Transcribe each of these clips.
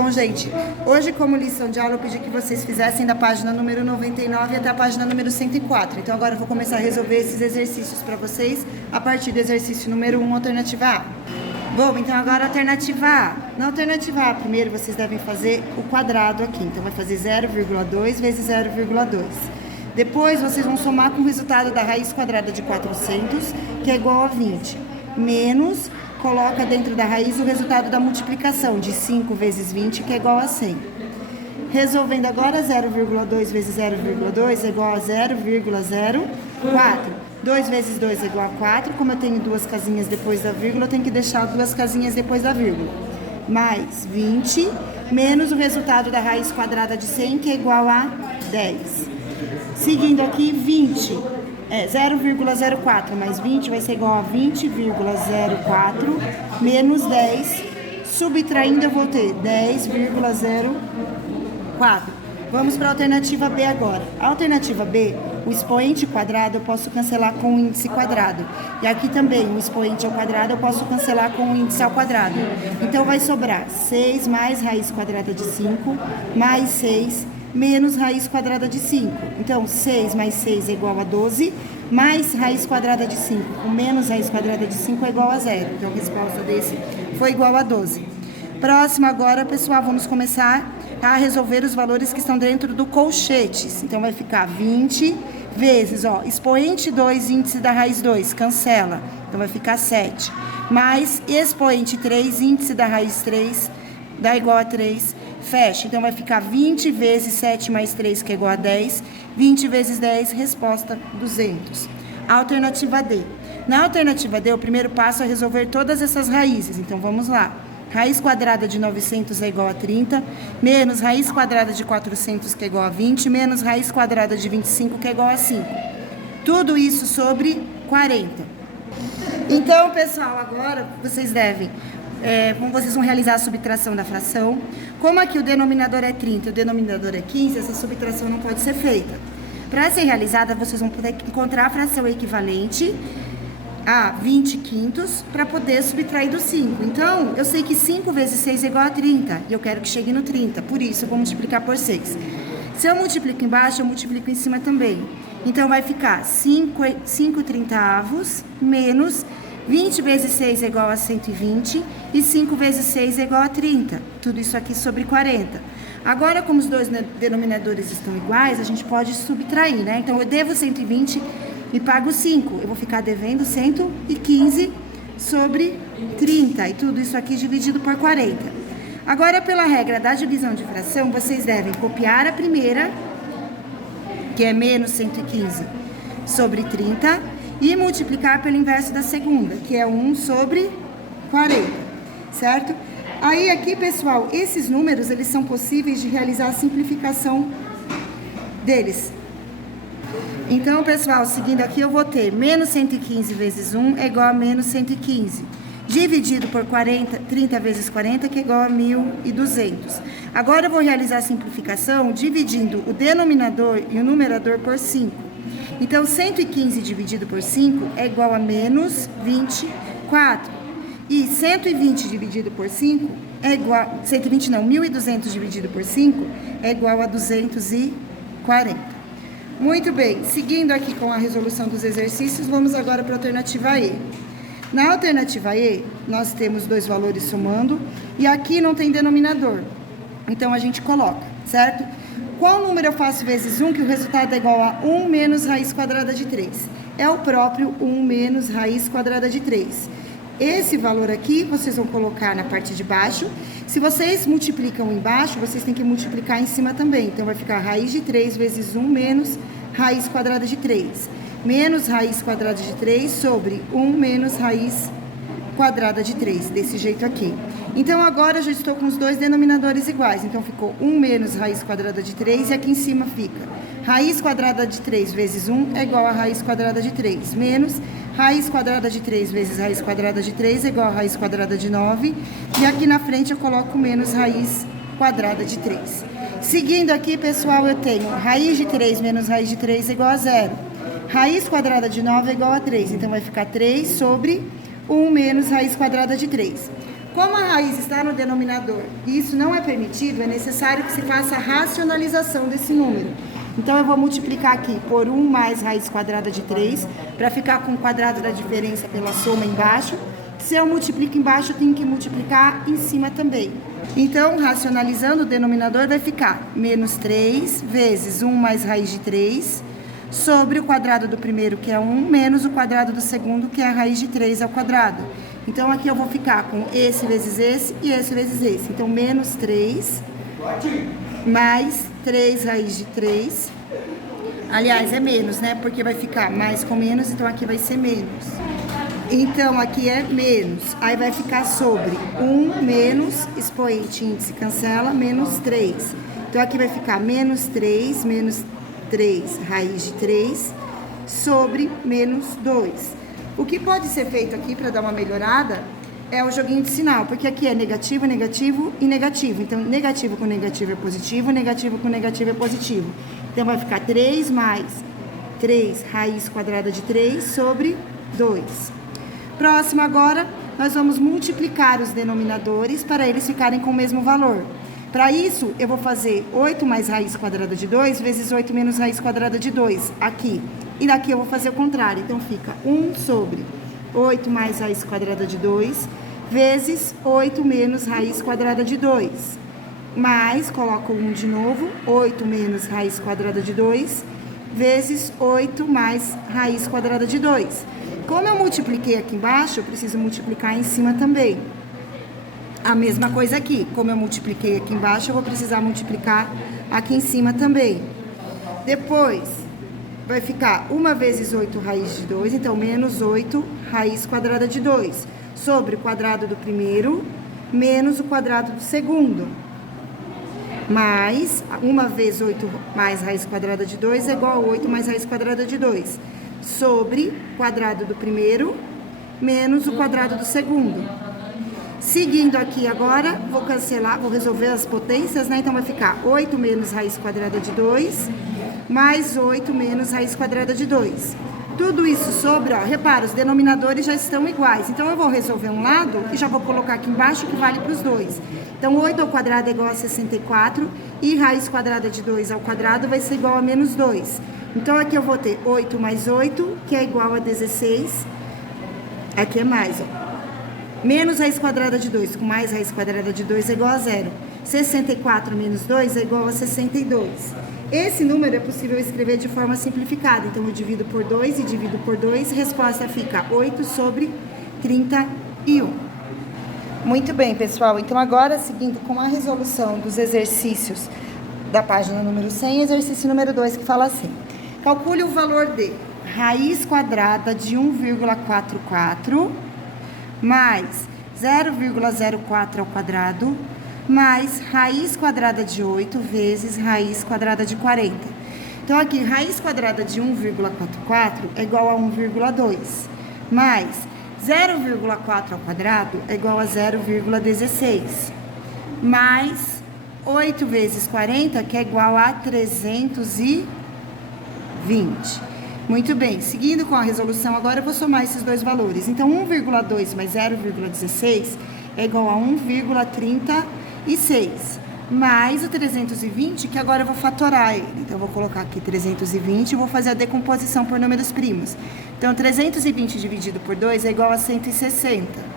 Bom, gente, hoje como lição de aula eu pedi que vocês fizessem da página número 99 até a página número 104. Então agora eu vou começar a resolver esses exercícios para vocês a partir do exercício número 1, alternativa A. Bom, então agora a alternativa A. Na alternativa A, primeiro vocês devem fazer o quadrado aqui. Então vai fazer 0,2 vezes 0,2. Depois vocês vão somar com o resultado da raiz quadrada de 400, que é igual a 20, menos... Coloca dentro da raiz o resultado da multiplicação de 5 vezes 20, que é igual a 100. Resolvendo agora, 0,2 vezes 0,2 é igual a 0,04. 2 vezes 2 é igual a 4. Como eu tenho duas casinhas depois da vírgula, eu tenho que deixar duas casinhas depois da vírgula. Mais 20, menos o resultado da raiz quadrada de 100, que é igual a 10. Seguindo aqui, 20. 0,04 mais 20 vai ser igual a 20,04 menos 10. Subtraindo, eu vou ter 10,04. Vamos para a alternativa B agora. A alternativa B, o expoente quadrado eu posso cancelar com o índice quadrado. E aqui também, o expoente ao quadrado eu posso cancelar com o índice ao quadrado. Então vai sobrar 6 mais raiz quadrada de 5 mais 6 menos raiz quadrada de 5. Então, 6 mais 6 é igual a 12, mais raiz quadrada de 5 com menos raiz quadrada de 5 é igual a 0. Então, a resposta desse foi igual a 12. Próximo agora, pessoal, vamos começar a resolver os valores que estão dentro do colchetes. Então, vai ficar 20 vezes, expoente 2, índice da raiz 2, cancela. Então, vai ficar 7. Mais expoente 3, índice da raiz 3, dá igual a 3. Fecha, então vai ficar 20 vezes 7 mais 3, que é igual a 10. 20 vezes 10, resposta 200. Alternativa D. Na alternativa D, o primeiro passo é resolver todas essas raízes. Então, vamos lá. Raiz quadrada de 900 é igual a 30, menos raiz quadrada de 400, que é igual a 20, menos raiz quadrada de 25, que é igual a 5. Tudo isso sobre 40. Então, pessoal, agora vocês devem... como vocês vão realizar a subtração da fração. Como aqui o denominador é 30 e o denominador é 15, essa subtração não pode ser feita. Para ser realizada, vocês vão poder encontrar a fração equivalente a 20 quintos para poder subtrair do 5. Então, eu sei que 5 vezes 6 é igual a 30 e eu quero que chegue no 30, por isso eu vou multiplicar por 6. Se eu multiplico embaixo, eu multiplico em cima também. Então, vai ficar 5 trintaavos menos 20 vezes 6 é igual a 120 e 5 vezes 6 é igual a 30. Tudo isso aqui sobre 40. Agora, como os dois denominadores estão iguais, a gente pode subtrair, né? Então, eu devo 120 e pago 5. Eu vou ficar devendo 115 sobre 30. E tudo isso aqui dividido por 40. Agora, pela regra da divisão de fração, vocês devem copiar a primeira, que é menos 115 sobre 30, e multiplicar pelo inverso da segunda, que é 1 sobre 40, certo? Aí aqui, pessoal, esses números, eles são possíveis de realizar a simplificação deles. Então, pessoal, seguindo aqui, eu vou ter menos 115 vezes 1 é igual a menos 115, dividido por 40, 30 vezes 40, que é igual a 1.200. Agora, eu vou realizar a simplificação dividindo o denominador e o numerador por 5. Então, 115 dividido por 5 é igual a menos 24. E 120 dividido por 5 é igual... 120 não, 1.200 dividido por 5 é igual a 240. Muito bem, seguindo aqui com a resolução dos exercícios, vamos agora para a alternativa E. Na alternativa E, nós temos dois valores somando e aqui não tem denominador. Então, a gente coloca, certo? Qual número eu faço vezes 1 que o resultado é igual a 1 menos raiz quadrada de 3? É o próprio 1 menos raiz quadrada de 3. Esse valor aqui, vocês vão colocar na parte de baixo. Se vocês multiplicam embaixo, vocês têm que multiplicar em cima também. Então, vai ficar raiz de 3 vezes 1 menos raiz quadrada de 3. Menos raiz quadrada de 3 sobre 1 menos raiz quadrada de 3, desse jeito aqui. Então, agora eu já estou com os dois denominadores iguais. Então, ficou 1 menos raiz quadrada de 3 e aqui em cima fica raiz quadrada de 3 vezes 1 é igual a raiz quadrada de 3, menos raiz quadrada de 3 vezes raiz quadrada de 3 é igual a raiz quadrada de 9. E aqui na frente eu coloco menos raiz quadrada de 3. Seguindo aqui, pessoal, eu tenho raiz de 3 menos raiz de 3 é igual a 0. Raiz quadrada de 9 é igual a 3. Então, vai ficar 3 sobre 1 menos raiz quadrada de 3. Como a raiz está no denominador e isso não é permitido, é necessário que se faça a racionalização desse número. Então, eu vou multiplicar aqui por 1 mais raiz quadrada de 3, para ficar com o quadrado da diferença pela soma embaixo. Se eu multiplico embaixo, eu tenho que multiplicar em cima também. Então, racionalizando, o denominador vai ficar menos 3 vezes 1 mais raiz de 3, sobre o quadrado do primeiro, que é 1, menos o quadrado do segundo, que é a raiz de 3 ao quadrado. Então, aqui eu vou ficar com esse vezes esse e esse vezes esse. Então, menos 3 mais 3 raiz de 3. Aliás, é menos, né? Porque vai ficar mais com menos, então aqui vai ser menos. Então, aqui é menos. Aí vai ficar sobre 1 menos, expoente índice cancela, menos 3. Então, aqui vai ficar menos 3 raiz de 3, sobre menos 2. O que pode ser feito aqui para dar uma melhorada é o joguinho de sinal, porque aqui é negativo, negativo e negativo. Então, negativo com negativo é positivo, negativo com negativo é positivo. Então, vai ficar 3 mais 3 raiz quadrada de 3 sobre 2. Próximo agora, nós vamos multiplicar os denominadores para eles ficarem com o mesmo valor. Para isso, eu vou fazer 8 mais raiz quadrada de 2 vezes 8 menos raiz quadrada de 2 aqui. E daqui eu vou fazer o contrário. Então, fica 1 sobre 8 mais raiz quadrada de 2 vezes 8 menos raiz quadrada de 2. Mais, coloco 1 de novo, 8 menos raiz quadrada de 2 vezes 8 mais raiz quadrada de 2. Como eu multipliquei aqui embaixo, eu preciso multiplicar em cima também. A mesma coisa aqui. Como eu multipliquei aqui embaixo, eu vou precisar multiplicar aqui em cima também. Depois, vai ficar 1 vezes 8 raiz de 2, então menos 8 raiz quadrada de 2, sobre o quadrado do primeiro, menos o quadrado do segundo. Mais 1 vezes 8 mais raiz quadrada de 2 é igual a 8 mais raiz quadrada de 2, sobre o quadrado do primeiro, menos o quadrado do segundo. Seguindo aqui agora, vou cancelar, vou resolver as potências, né? Então, vai ficar 8 menos raiz quadrada de 2, mais 8 menos raiz quadrada de 2. Tudo isso sobre, ó, repara, os denominadores já estão iguais. Então, eu vou resolver um lado e já vou colocar aqui embaixo que vale para os dois. Então, 8 ao quadrado é igual a 64 e raiz quadrada de 2 ao quadrado vai ser igual a menos 2. Então, aqui eu vou ter 8 mais 8, que é igual a 16. Aqui é mais, ó. Menos raiz quadrada de 2 com mais raiz quadrada de 2 é igual a 0. 64 menos 2 é igual a 62. Esse número é possível escrever de forma simplificada. Então, eu divido por 2 e divido por 2. Resposta fica 8 sobre 31. Muito bem, pessoal. Então, agora, seguindo com a resolução dos exercícios da página número 100, exercício número 2, que fala assim. Calcule o valor de raiz quadrada de 1,44 mais 0,04 ao quadrado, mais raiz quadrada de 8 vezes raiz quadrada de 40. Então, aqui, raiz quadrada de 1,44 é igual a 1,2, mais 0,4 ao quadrado é igual a 0,16, mais 8 vezes 40, que é igual a 320. Muito bem, seguindo com a resolução, agora eu vou somar esses dois valores. Então, 1,2 mais 0,16 é igual a 1,36, mais o 320, que agora eu vou fatorar ele. Então, eu vou colocar aqui 320 e vou fazer a decomposição por números primos. Então, 320 dividido por 2 é igual a 160.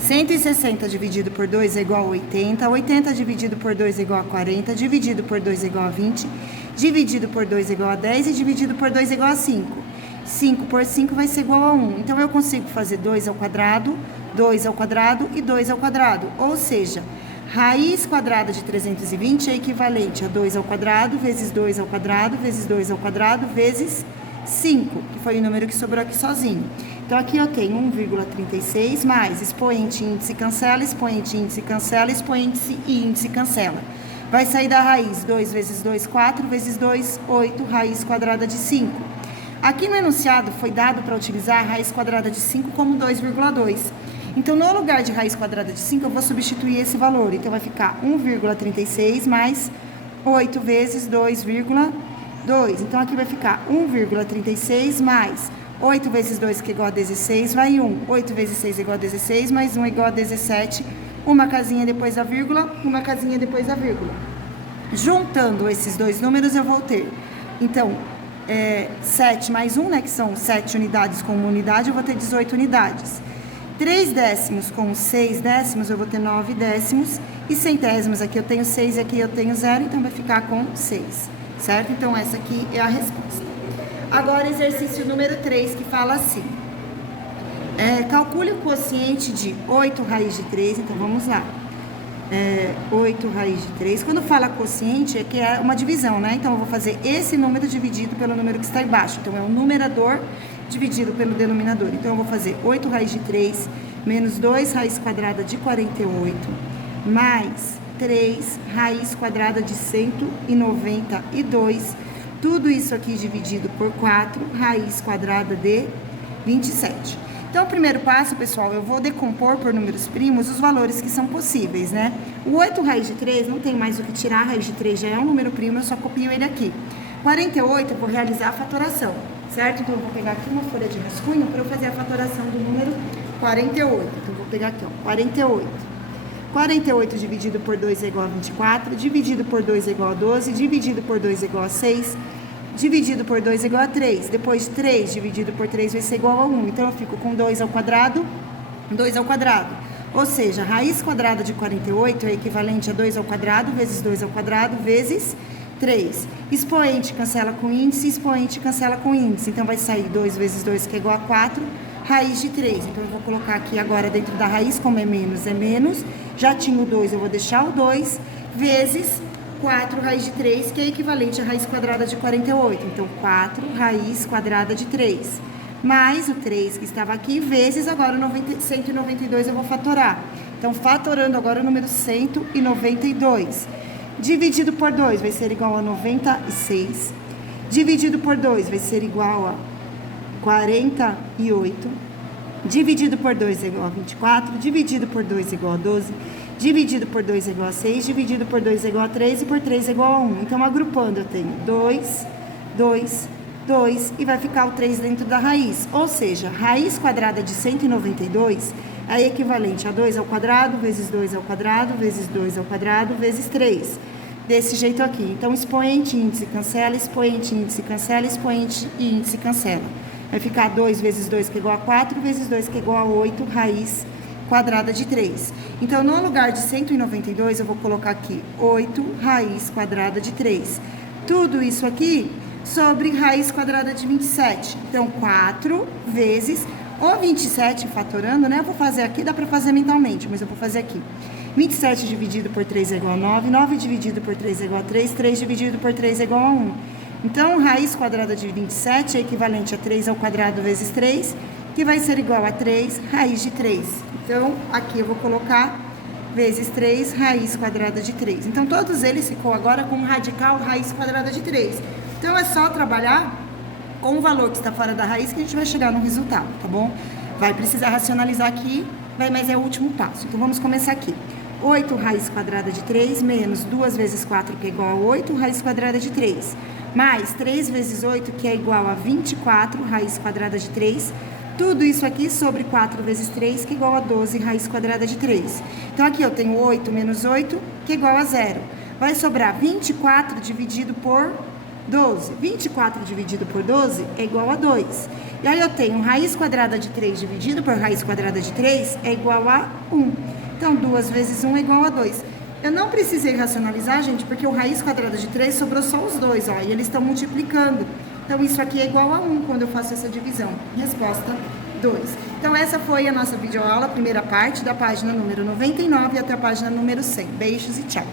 160 dividido por 2 é igual a 80. 80 dividido por 2 é igual a 40. Dividido por 2 é igual a 20. Dividido por 2 é igual a 10 e dividido por 2 é igual a 5. 5 por 5 vai ser igual a 1. Então, eu consigo fazer 2 ao quadrado, 2 ao quadrado e 2 ao quadrado. Ou seja, raiz quadrada de 320 é equivalente a 2 ao quadrado, vezes 2 ao quadrado, vezes 2 ao quadrado, vezes 5, que foi o número que sobrou aqui sozinho. Então, aqui eu tenho 1,36 mais expoente índice cancela, expoente índice cancela, expoente e índice cancela. Vai sair da raiz 2 vezes 2, 4, vezes 2, 8, raiz quadrada de 5. Aqui no enunciado foi dado para utilizar a raiz quadrada de 5 como 2,2. Então, no lugar de raiz quadrada de 5, eu vou substituir esse valor. Então, vai ficar 1,36 mais 8 vezes 2,2. Então, aqui vai ficar 1,36 mais 8 vezes 2, que é igual a 16, vai 1. 8 vezes 6 é igual a 16, mais 1 é igual a 17. Uma casinha depois da vírgula, uma casinha depois da vírgula. Juntando esses dois números, eu vou ter, então, 7 mais 1, né, que são 7 unidades com uma unidade, eu vou ter 18 unidades. 3 décimos com 6 décimos, eu vou ter 9 décimos. E centésimos, aqui eu tenho 6 e aqui eu tenho 0, então vai ficar com 6, certo? Então, essa aqui é a resposta. Agora, exercício número 3, que fala assim. Calcule o quociente de 8 raiz de 3, então vamos lá. 8 raiz de 3. Quando fala quociente, é que é uma divisão, né? Então, eu vou fazer esse número dividido pelo número que está embaixo. Então, é o numerador dividido pelo denominador. Então, eu vou fazer 8 raiz de 3 menos 2 raiz quadrada de 48 mais 3 raiz quadrada de 192. Tudo isso aqui dividido por 4 raiz quadrada de 27. Então, o primeiro passo, pessoal, eu vou decompor por números primos os valores que são possíveis, né? O 8 raiz de 3, não tem mais o que tirar, a raiz de 3 já é um número primo, eu só copio ele aqui. 48, eu vou realizar a fatoração, certo? Então, eu vou pegar aqui uma folha de rascunho para eu fazer a fatoração do número 48. Então, eu vou pegar aqui, ó, 48. 48 dividido por 2 é igual a 24, dividido por 2 é igual a 12, dividido por 2 é igual a 6, dividido por 2 é igual a 3. Depois, 3 dividido por 3 vai ser igual a 1. Então, eu fico com 2 ao quadrado, 2 ao quadrado. Ou seja, raiz quadrada de 48 é equivalente a 2 ao quadrado vezes 2 ao quadrado vezes 3. Expoente cancela com índice, expoente cancela com índice. Então, vai sair 2 vezes 2, que é igual a 4, raiz de 3. Então, eu vou colocar aqui agora dentro da raiz, como é menos. Já tinha o 2, eu vou deixar o 2, vezes 4 raiz de 3, que é equivalente à raiz quadrada de 48. Então, 4 raiz quadrada de 3. Mais o 3 que estava aqui, vezes agora o 192 eu vou fatorar. Então, fatorando agora o número 192. Dividido por 2 vai ser igual a 96. Dividido por 2 vai ser igual a 48. Dividido por 2 é igual a 24. Dividido por 2 é igual a 12. Dividido por 2 é igual a 6, dividido por 2 é igual a 3 e por 3 é igual a 1. Então, agrupando, eu tenho 2, 2, 2 e vai ficar o 3 dentro da raiz. Ou seja, raiz quadrada de 192 é equivalente a 2 ao quadrado, vezes 2 ao quadrado, vezes 2 ao quadrado, vezes 3. Desse jeito aqui. Então, expoente e índice cancela, expoente e índice cancela, expoente e índice cancela. Vai ficar 2 vezes 2, que é igual a 4, vezes 2, que é igual a 8, raiz quadrada de 3. Então, no lugar de 192, eu vou colocar aqui 8 raiz quadrada de 3. Tudo isso aqui sobre raiz quadrada de 27. Então, 4 vezes o 27, fatorando, né? Eu vou fazer aqui, dá para fazer mentalmente, mas eu vou fazer aqui. 27 dividido por 3 é igual a 9, 9 dividido por 3 é igual a 3, 3 dividido por 3 é igual a 1. Então, raiz quadrada de 27 é equivalente a 3 ao quadrado vezes 3, que vai ser igual a 3 raiz de 3. Então, aqui eu vou colocar vezes 3 raiz quadrada de 3. Então, todos eles ficou agora com radical raiz quadrada de 3. Então, é só trabalhar com o valor que está fora da raiz que a gente vai chegar no resultado, tá bom? Vai precisar racionalizar aqui, mas é o último passo. Então, vamos começar aqui. 8 raiz quadrada de 3 menos 2 vezes 4, que é igual a 8 raiz quadrada de 3. Mais 3 vezes 8, que é igual a 24 raiz quadrada de 3. Tudo isso aqui sobre 4 vezes 3, que é igual a 12 raiz quadrada de 3. Então, aqui eu tenho 8 menos 8, que é igual a 0. Vai sobrar 24 dividido por 12. 24 dividido por 12 é igual a 2. E aí eu tenho raiz quadrada de 3 dividido por raiz quadrada de 3 é igual a 1. Então, 2 vezes 1 é igual a 2. Eu não precisei racionalizar, gente, porque o raiz quadrada de 3 sobrou só os dois, ó, e eles estão multiplicando. Então, isso aqui é igual a 1 quando eu faço essa divisão. Resposta 2. Então, essa foi a nossa videoaula, a primeira parte, da página número 99 até a página número 100. Beijos e tchau!